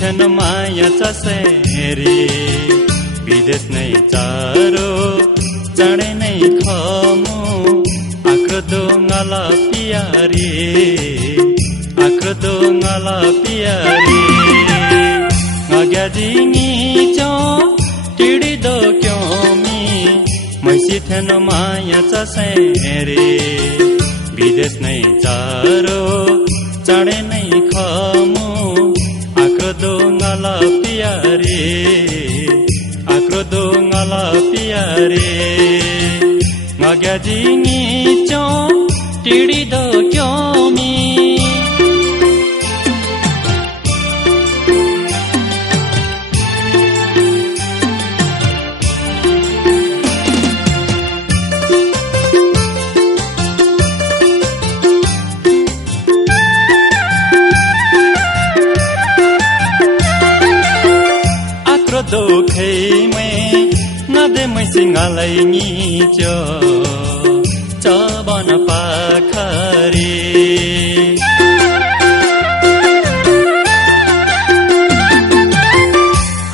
थिएन माया चसेरी विदेश नै चारो चाँडै नै खमु आक्रदो ngala piari आक्रदो ngala piari ngagya jingi cho टिडी दो क्योमी मैसी थिएन माया चसेरी विदेश नै चारो चाँडै नै खमु आक्रदो ngala piari आक्रदो ngala piari ngagya jingi cho टिडी दो क्योमी आक्रदो खैमै नदे मैसिङालाई निचो चबन पाखरी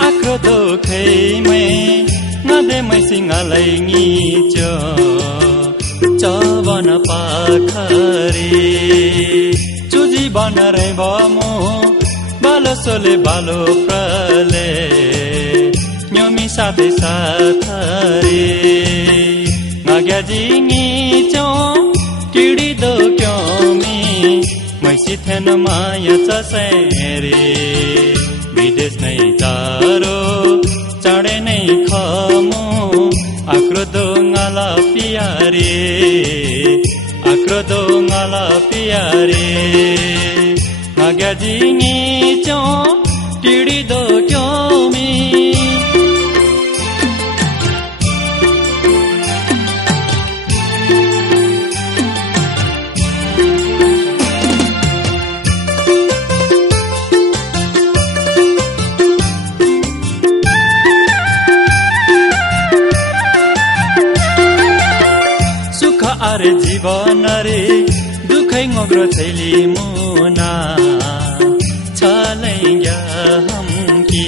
आक्रदो खैमै नदे मैसिङालाई निचो चबन पाखरी चुजी बनरै बमो बालो सोले बालो प्रले न्योमी साथै साथरे ngagya jingi cho टिडी दो क्योमी मैसी थिएन माया चसेरी विदेश नै चारो चाँडै नै खमु आक्रदो ngala piari आक्रदो ngala piari ngagya jingi cho टिडी दो क्योमी आरे जीवन रे दुखै ngogro छैली मुना छलैया हमकी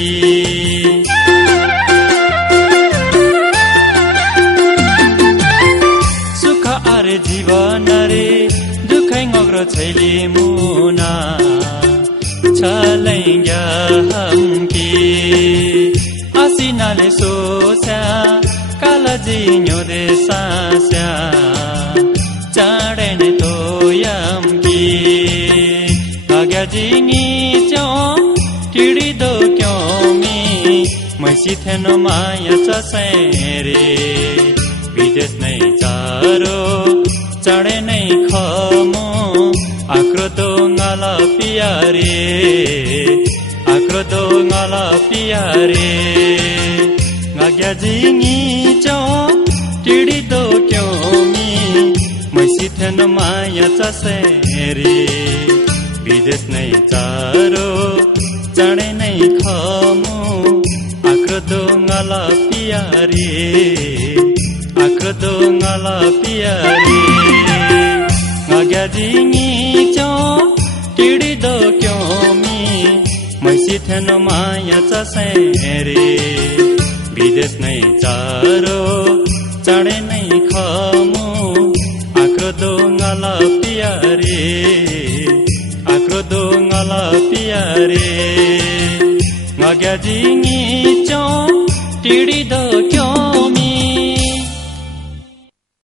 सुख आरे जीवन रे दुखै ngogro छैली मुना छलैया हमकी आसिनाले सोस्या कालजी न्योदे सास्या चाँडै नै तोयाम्की ngagya jingi cho टिडी दो क्योमी मैसी थिएन माया चसेरी विदेश नै चारो चाँडै नै खमु आक्रदो ngala piari आक्रदो ngala piari ngagya jingi cho टिडी दो क्योमी मैसी थिएन माया चसेरी विदेश नै चारो चाँडै नै खमु आक्रदो ngala piari आक्रदो ngala piari ngagya jingi cho टिडी दो क्योमी मैसी थिएन माया चसेरी विदेश नै चारो चाँडै नै खमु आक्रदो ngala piari आक्रदो ngala piari ngagya jingi cho टिडी दो